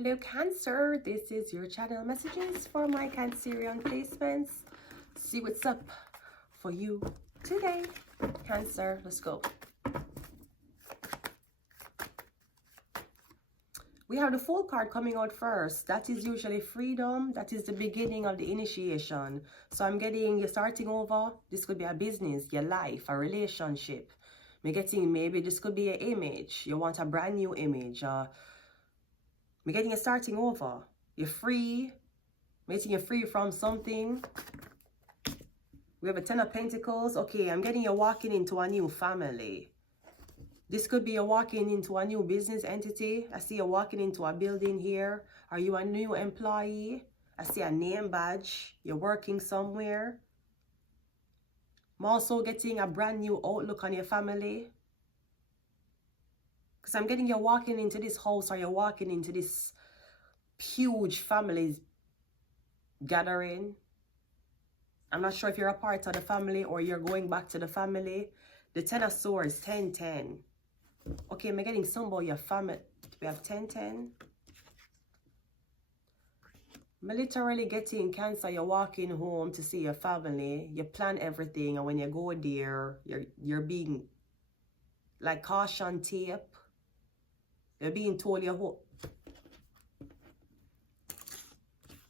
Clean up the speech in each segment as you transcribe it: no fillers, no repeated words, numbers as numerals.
Hello Cancer, this is your channel messages for my Cancerian placements. See what's up for you today. Cancer, let's go. We have the Fool card coming out first. That is usually freedom. That is the beginning of the initiation. So I'm getting you starting over. This could be a business, your life, a relationship. I'm getting maybe this could be an image. You want a brand new image. I'm getting you starting over. You're free. I'm getting you free from something. We have a Ten of Pentacles. Okay, I'm getting you walking into a new family. This could be you walking into a new business entity. I see you walking into a building here. Are you a new employee? I see a name badge. You're working somewhere. I'm also getting a brand new outlook on your family. Because I'm getting you walking into this house, or you're walking into this huge family gathering. I'm not sure if you're a part of the family or you're going back to the family. The Ten of Swords, 10-10. Okay, I'm getting some about your family. We have 10-10. I'm literally getting Cancer. You're walking home to see your family. You plan everything, and when you go there, you're being like caution tape. You're being told you're home.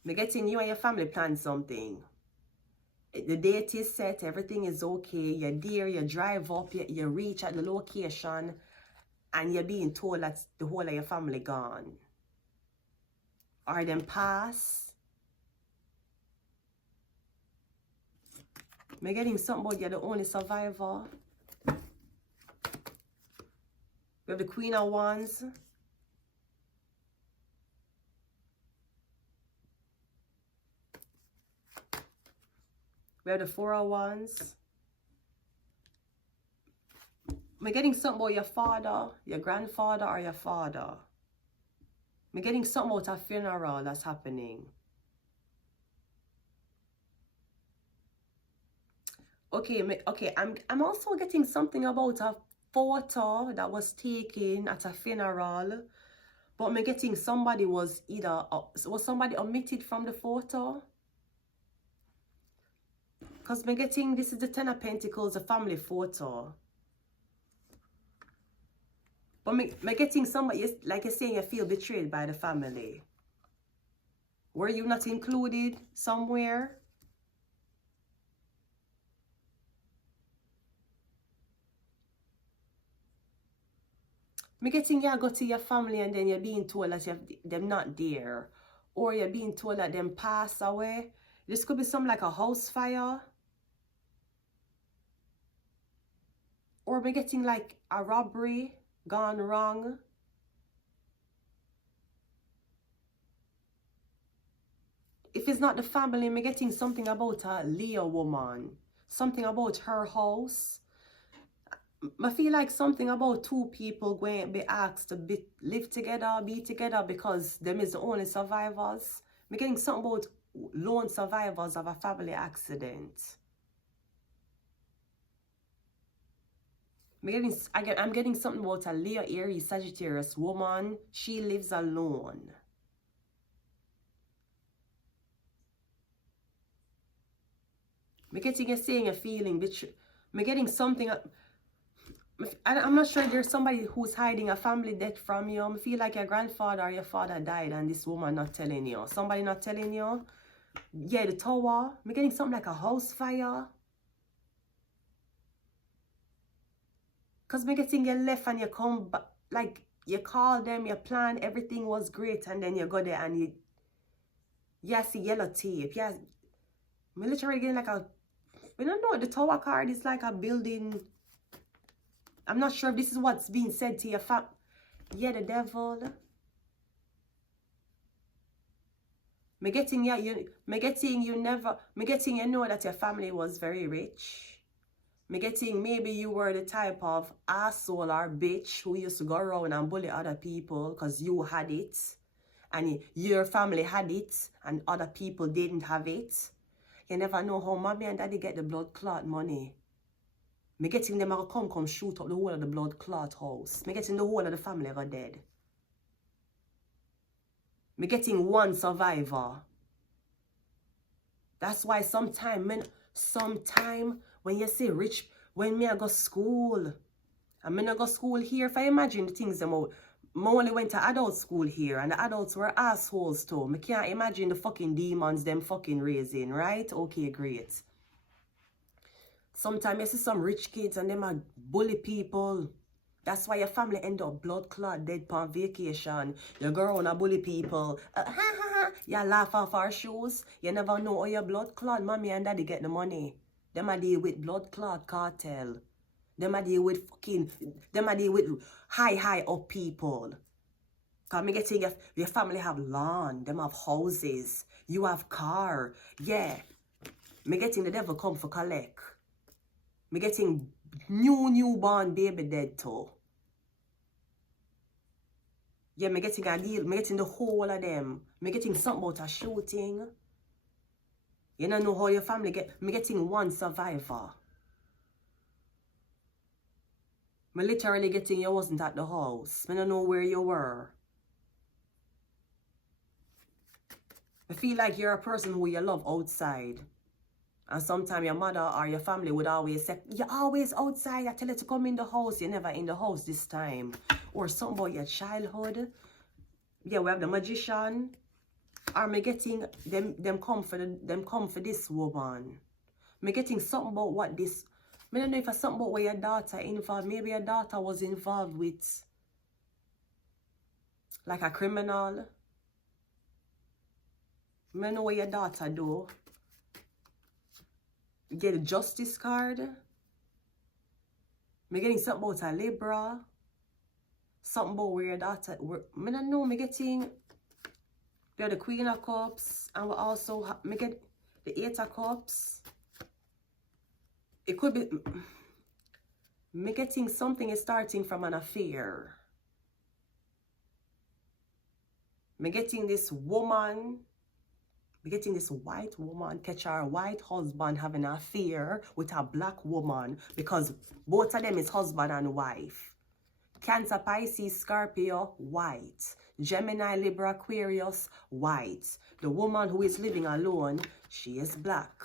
I'm getting you and your family plan something. The date is set, everything is okay. You're there, you drive up, you reach at the location, and you're being told that the whole of your family gone. Or them pass. I'm getting something about you're the only survivor. We have the Queen of Wands. We have the Four of Wands. I'm getting something about your father, your grandfather, or your father. I'm getting something about a funeral that's happening. Okay, I'm also getting something about a photo that was taken at a funeral. But I'm getting somebody was somebody omitted from the photo. Because I'm getting, this is the Ten of Pentacles, a family photo. But I'm getting somebody, like you're saying, you feel betrayed by the family. Were you not included somewhere? I'm getting you go to your family and then you're being told that them not there. Or you're being told that them pass away. This could be something like a house fire. Or I'm getting like a robbery gone wrong. If it's not the family, I'm getting something about a Leo woman. Something about her house. I feel like something about two people going to be asked to live together, be together, because them is the only survivors. I'm getting something about lone survivors of a family accident. I'm getting something about a Leo, Aries, Sagittarius woman. She lives alone. I'm getting you saying you're feeling betrayed. I'm getting something. I'm not sure there's somebody who's hiding a family debt from you. I feel like your grandfather or your father died and this woman not telling you. Somebody not telling you. Yeah, the Tower. I'm getting something like a house fire. Because I'm getting you left and you come back. Like, you call them, you plan, everything was great. And then you go there and you see yellow tape. Yeah, I'm literally getting like a... I don't know, the Tower card is like a building... I'm not sure if this is what's being said to your family. Yeah, the Devil. Me getting you know that your family was very rich. Me getting maybe you were the type of asshole or bitch who used to go around and bully other people because you had it. And your family had it and other people didn't have it. You never know how mommy and daddy get the blood clot money. Me getting them to come shoot up the whole of the blood clot house. Me getting the whole of the family ever dead. Me getting one survivor. That's why sometime when you say rich, when me I go school, and me I go school here, if I imagine the things them out, I only went to adult school here, and the adults were assholes too. Me can't imagine the fucking demons them fucking raising, right? Okay, great. Sometimes you see some rich kids and them are bully people. That's why your family end up blood clot, dead on vacation. You go around and bully people. You laugh off our shoes. You never know how your blood clot. Mommy and daddy get the money. Them a deal with blood clot cartel. Them a deal with high up people. Cause me getting your family have lawn. Them have houses. You have car. Yeah. Me getting the devil come for collect. Me getting newborn baby dead too. Yeah, me getting a deal. Me getting the whole of them. Me getting something about a shooting. You don't know how your family get. Me getting one survivor. Me literally getting you wasn't at the house. Me don't know where you were. I feel like you're a person who you love outside. And sometimes your mother or your family would always say, you're always outside. I tell you to come in the house. You're never in the house this time. Or something about your childhood. Yeah, we have the magician. Or me getting them come for this woman. Me getting something about what this. I don't know if it's something about where your daughter involved. Maybe your daughter was involved with like a criminal. I don't know what your daughter do. Get a justice card. Me getting something about a Libra. Something about where your daughter. I don't know. Me getting the Queen of Cups, and we also have, me get the Eight of Cups. It could be me getting something is starting from an affair. Me getting this woman. We're getting this white woman catch her white husband having an affair with a black woman because both of them is husband and wife. Cancer, Pisces, Scorpio, white. Gemini, Libra, Aquarius, white. The woman who is living alone, she is black.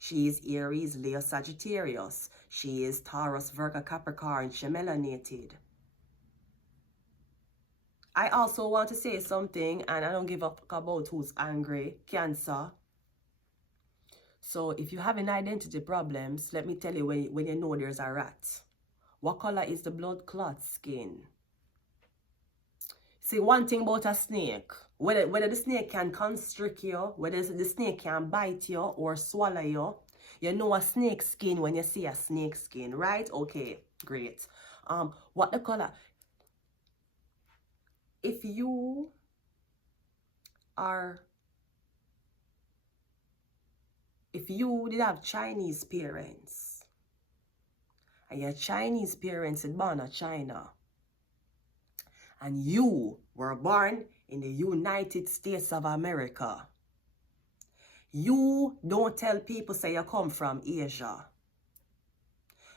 She is Aries, Leo, Sagittarius. She is Taurus, Virgo, Capricorn. She melanated. I also want to say something, and I don't give a fuck about who's angry. Cancer. So if you have an identity problems, let me tell you when you know there's a rat. What color is the blood clot skin? See, one thing about a snake, whether the snake can constrict you, whether the snake can bite you or swallow you, you know a snake skin when you see a snake skin, right? Okay, great. What the color? If you did have Chinese parents, and your Chinese parents had born in China, and you were born in the United States of America, you don't tell people say you come from Asia.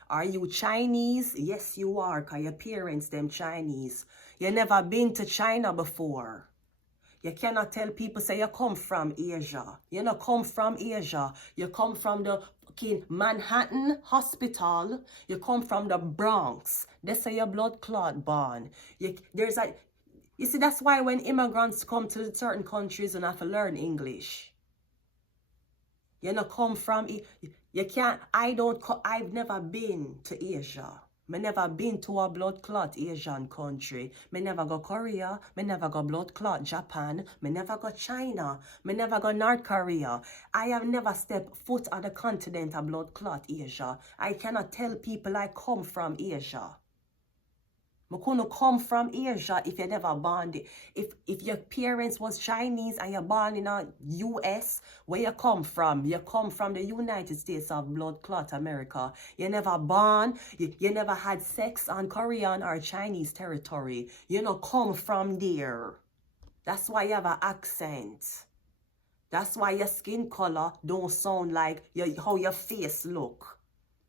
Are you Chinese? Yes, you are, because your parents, them Chinese. You never been to China before. You cannot tell people say you come from Asia. You don't come from Asia. You come from the Manhattan Hospital. You come from the Bronx. They say your blood clot born. You see, that's why when immigrants come to certain countries and have to learn English. You don't come from, you can't, I've never been to Asia. Me never been to a blood clot Asian country. Me never go Korea. Me never go blood clot Japan. Me never go China. Me never go North Korea. I have never stepped foot on the continent of blood clot Asia. I cannot tell people I come from Asia. I couldn't come from Asia if you never born there. If your parents was Chinese and you're born in a US, where you come from? You come from the United States of blood clot America. You never born, you never had sex on Korean or Chinese territory. You don't come from there. That's why you have an accent. That's why your skin color don't sound like how your face look.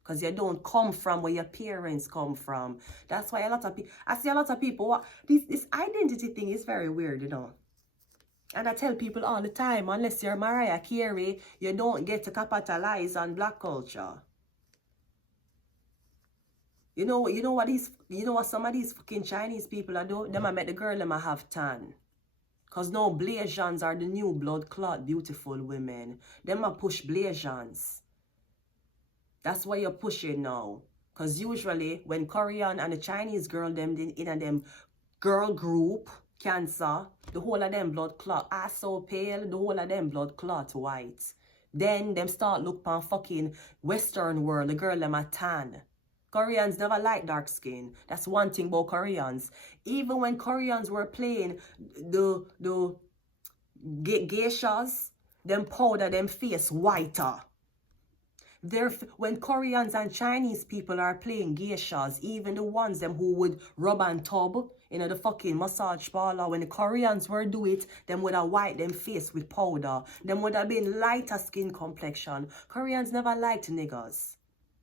Because you don't come from where your parents come from. That's why a lot of people, I see a lot of people, this identity thing is very weird, you know. And I tell people all the time, unless you're Mariah Carey, you don't get to capitalize on black culture. You know what some of these fucking Chinese people are doing? Them I met the girl, them I have tan. Cause now Blasians are the new blood clot beautiful women. Them I push Blasians. That's why you're pushing now. Cause usually when Korean and the Chinese girl them in them girl group, cancer, the whole of them blood clot are so pale, the whole of them blood clot white. Then them start look pan fucking Western world, the girl them are tan. Koreans never like dark skin. That's one thing about Koreans. Even when Koreans were playing the geishas, them powder them face whiter. When Koreans and Chinese people are playing geishas, even the ones them who would rub and tub in the fucking massage parlor, when the Koreans were do it, them would have white them face with powder. Them would have been lighter skin complexion. Koreans never liked niggas.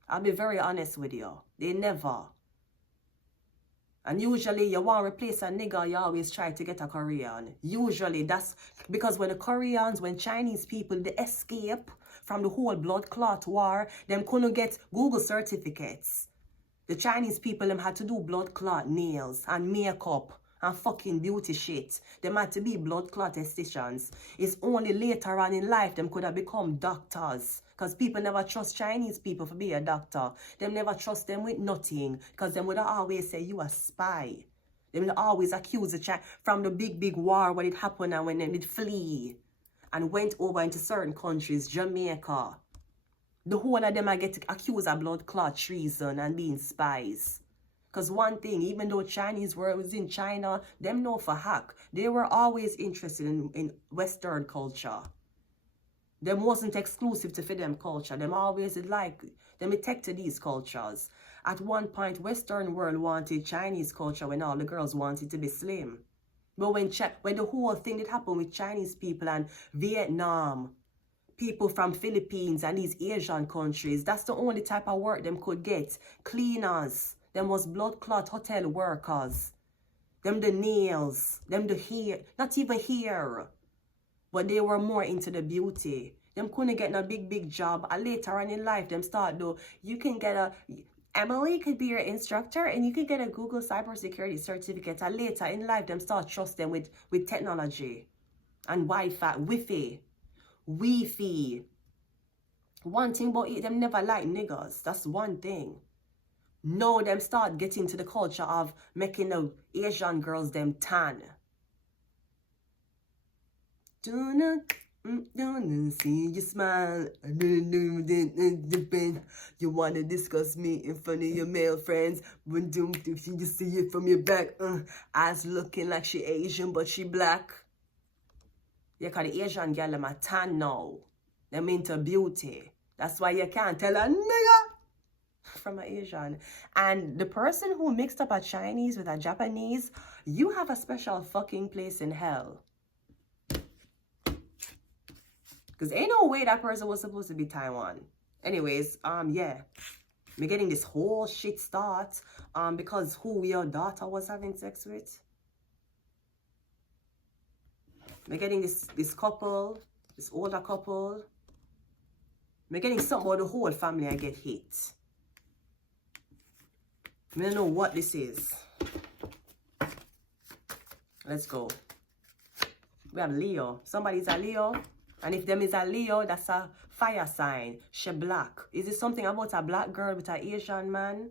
I'll be very honest with you. They never. And usually you want to replace a nigga, you always try to get a Korean. Usually that's because when the Koreans, when Chinese people, they escape from the whole blood clot war, them couldn't get Google certificates. The Chinese people, them had to do blood clot nails and makeup and fucking beauty shit. Them had to be blood clot estheticians. It's only later on in life them could have become doctors. Because people never trust Chinese people for being a doctor. Them never trust them with nothing. Because them would always say you a spy. Them would always accuse the China from the big war when it happened and when they did flee. And went over into certain countries, Jamaica. The whole of them are getting accused of blood clot treason and being spies. Because one thing, even though Chinese were was in China, them know for hack. They were always interested in Western culture. Them wasn't exclusive to for them culture. Them always like, them take to these cultures. At one point, Western world wanted Chinese culture when all the girls wanted to be slim. But when the whole thing that happened with Chinese people and Vietnam, people from Philippines and these Asian countries, that's the only type of work them could get. Cleaners. Them was blood clot hotel workers. Them the nails. Them the hair. Not even hair. But they were more into the beauty. Them couldn't get a big job. And later on in life, them start though, you can get Emily could be your instructor and you could get a Google cybersecurity certificate. And later in life, them start trust them with technology. And Wi-Fi, Wi-Fi. One thing about it, them never like niggas. That's one thing. No, them start getting to the culture of making the Asian girls them tan. Don't see you smile. You wanna discuss me in front of your male friends. When you see it from your back, eyes looking like she Asian but she black. Yeah, cause the Asian girl them a tan now. Them into beauty. That's why you can't tell a nigga from an Asian. And the person who mixed up a Chinese with a Japanese, you have a special fucking place in hell. Because ain't no way that person was supposed to be Taiwan. Anyways, yeah. We're getting this whole shit start because who your daughter was having sex with. We're getting this couple, this older couple. We're getting something about the whole family I get hit. I don't know what this is. Let's go. We have Leo. Somebody's a Leo. And if them is a Leo, that's a fire sign. She black. Is it something about a black girl with an Asian man?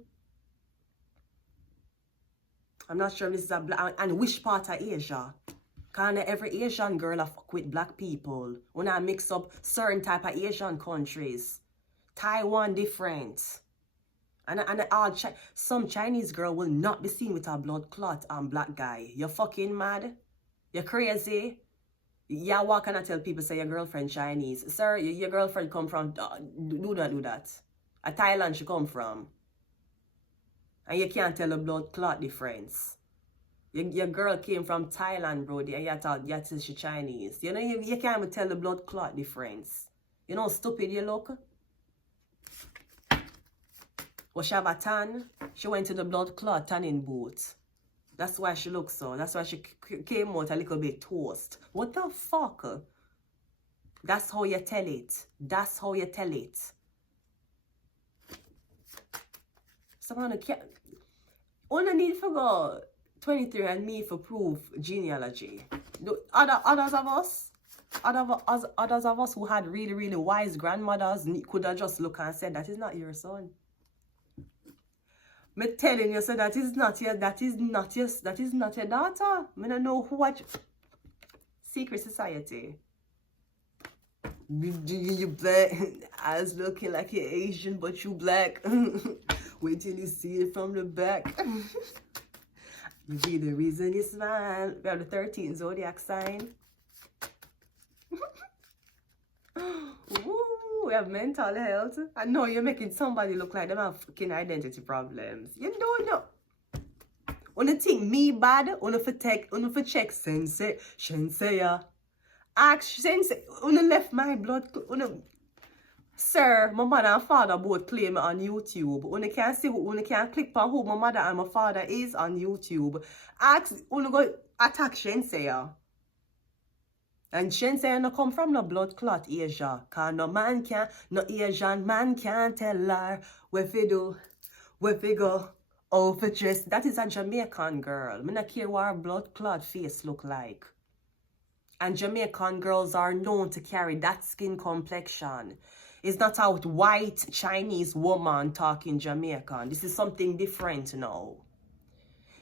I'm not sure if this is a black. And which part of Asia? Kind of every Asian girl a fuck with black people. When I mix up certain type of Asian countries. Taiwan different. And some Chinese girl will not be seen with a blood clot and black guy. You're fucking mad? You're crazy? Yeah, what can I tell people say your girlfriend Chinese? Sir, your girlfriend come from, do that. A Thailand she come from. And you can't tell the blood clot difference. Your girl came from Thailand, bro. And you thought she Chinese. You know, you can't even tell the blood clot difference. You know how stupid you look? Was she have a tan? She went to the blood clot tanning booth. That's why she looks so. That's why she came out a little bit toast. What the fuck? That's how you tell it. That's how you tell it. Someone can't. Only need for go 23 and me for proof genealogy. Others of us who had really, really wise grandmothers could have just looked and said, that is not your son. Me telling you, so that is not your daughter. Me don't know who what secret society. You black, eyes looking like you're Asian, but you black. Wait till you see it from the back. You be the reason you smile. We have the 13th zodiac sign. Ooh, we have mental health. I know you're making somebody look like them have fucking identity problems. You don't know. Wanna think me bad? Wanna for check sensei, Shenseya. Ask sensei, wanna left my blood, Sir, my mother and father both play me on YouTube. When you can see, when you can click on who my mother and my father is on YouTube. Ask, when you go attack Shenseya. And Shenseya no come from no blood clot Asia. Cause no Asian man can tell her where fi do, where fi go, how fi dress. That is a Jamaican girl. Me not care what her blood clot face look like. And Jamaican girls are known to carry that skin complexion. It's not a white Chinese woman talking Jamaican. This is something different now.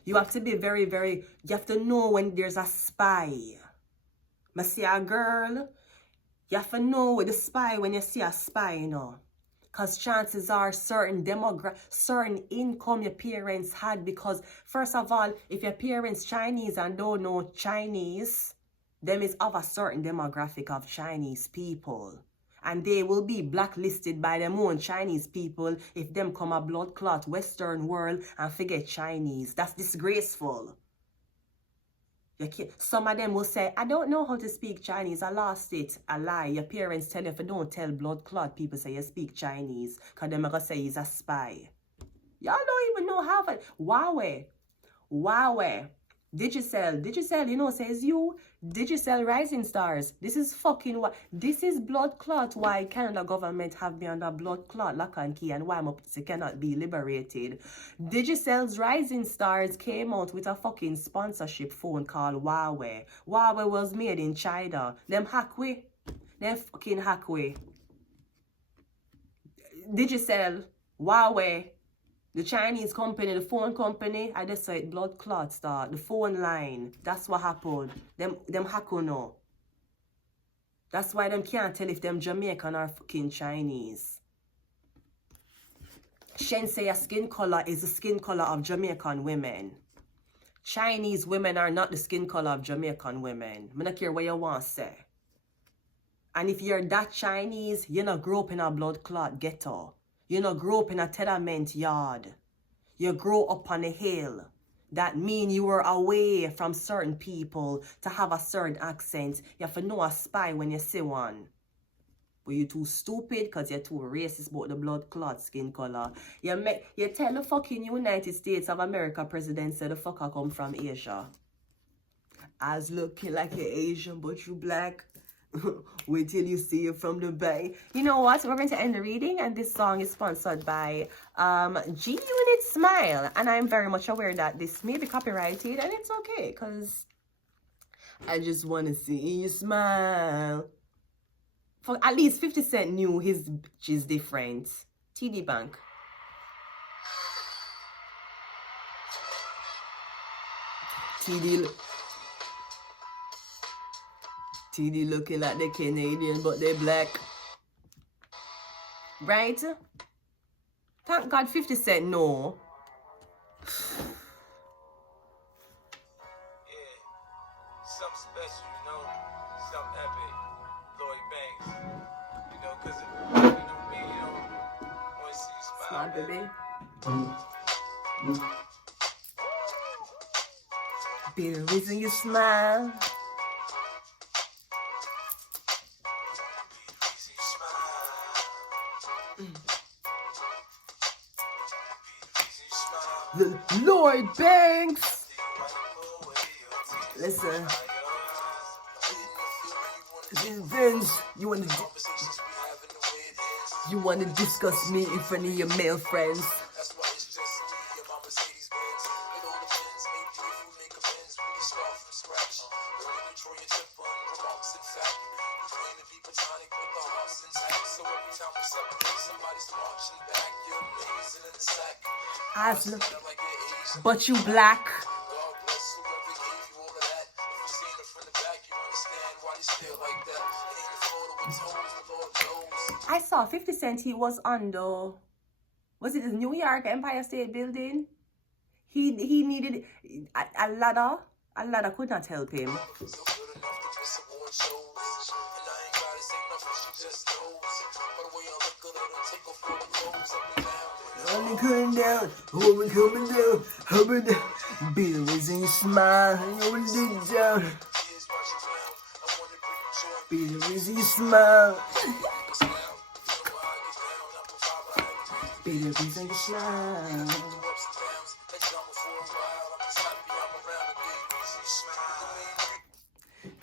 You have to be very, very, you have to know when there's a spy. I see a girl, you have to know with the spy when you see a spy, you know. Because chances are certain income your parents had. Because first of all, if your parents Chinese and don't know Chinese, them is of a certain demographic of Chinese people. And they will be blacklisted by them own Chinese people if them come a blood clot Western world and forget Chinese. That's disgraceful. Some of them will say, I don't know how to speak Chinese. I lost it. A lie. Your parents tell you if you don't tell blood clot people say you speak Chinese. Because they're going to say he's a spy. Y'all don't even know how to... Huawei. Digicel, you know, says you. Digicel Rising Stars. This is fucking what. This is blood clot why Canada government have me under blood clot lock and key and why my pussy cannot be liberated. Digicel's Rising Stars came out with a fucking sponsorship phone called Huawei. Huawei was made in China. Them hackway. Them fucking hackway. Digicel, Huawei. The Chinese company, the phone company, I just said blood clot start. The phone line. That's what happened. Them hacko no. That's why them can't tell if them Jamaican or fucking Chinese. Shenseya skin color is the skin color of Jamaican women. Chinese women are not the skin color of Jamaican women. I don't care what you want to say. And if you're that Chinese, you not grow up in a blood clot ghetto. You not grow up in a tenement yard. You grow up on a hill. That means you were away from certain people to have a certain accent. You have to know a spy when you see one. But you're too stupid because you're too racist about the blood clot skin color. You tell the fucking United States of America president said the fucker come from Asia. As looking like you're Asian but you black. Wait till you see it from the back. You know what? We're going to end the reading, and this song is sponsored by G-Unit Smile. And I'm very much aware that this may be copyrighted, and it's okay, because I just want to see you smile. For at least 50 Cent knew his bitch is different. TD Bank. TD looking like they Canadian, but they black. Right? Thank God 50 Cent no. Yeah, something special, you know, something epic. Lloyd Banks, you know, because you know me, you know, want to see you smile, baby. Be the reason you smile. The Lloyd Banks. Listen. Friends, you wanna discuss me in front of your male friends. Aslan, but you black. I saw 50 Cent, he was on the, was it the New York Empire State Building? He needed a ladder. A ladder could not help him. Only coming down, woman coming down, hubbard, Bill raising a smile, you want to dig down. Bill raising a smile. Bill raising a smile.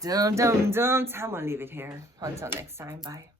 Dum dum dum. I'm gonna leave it here. Until next time. Bye.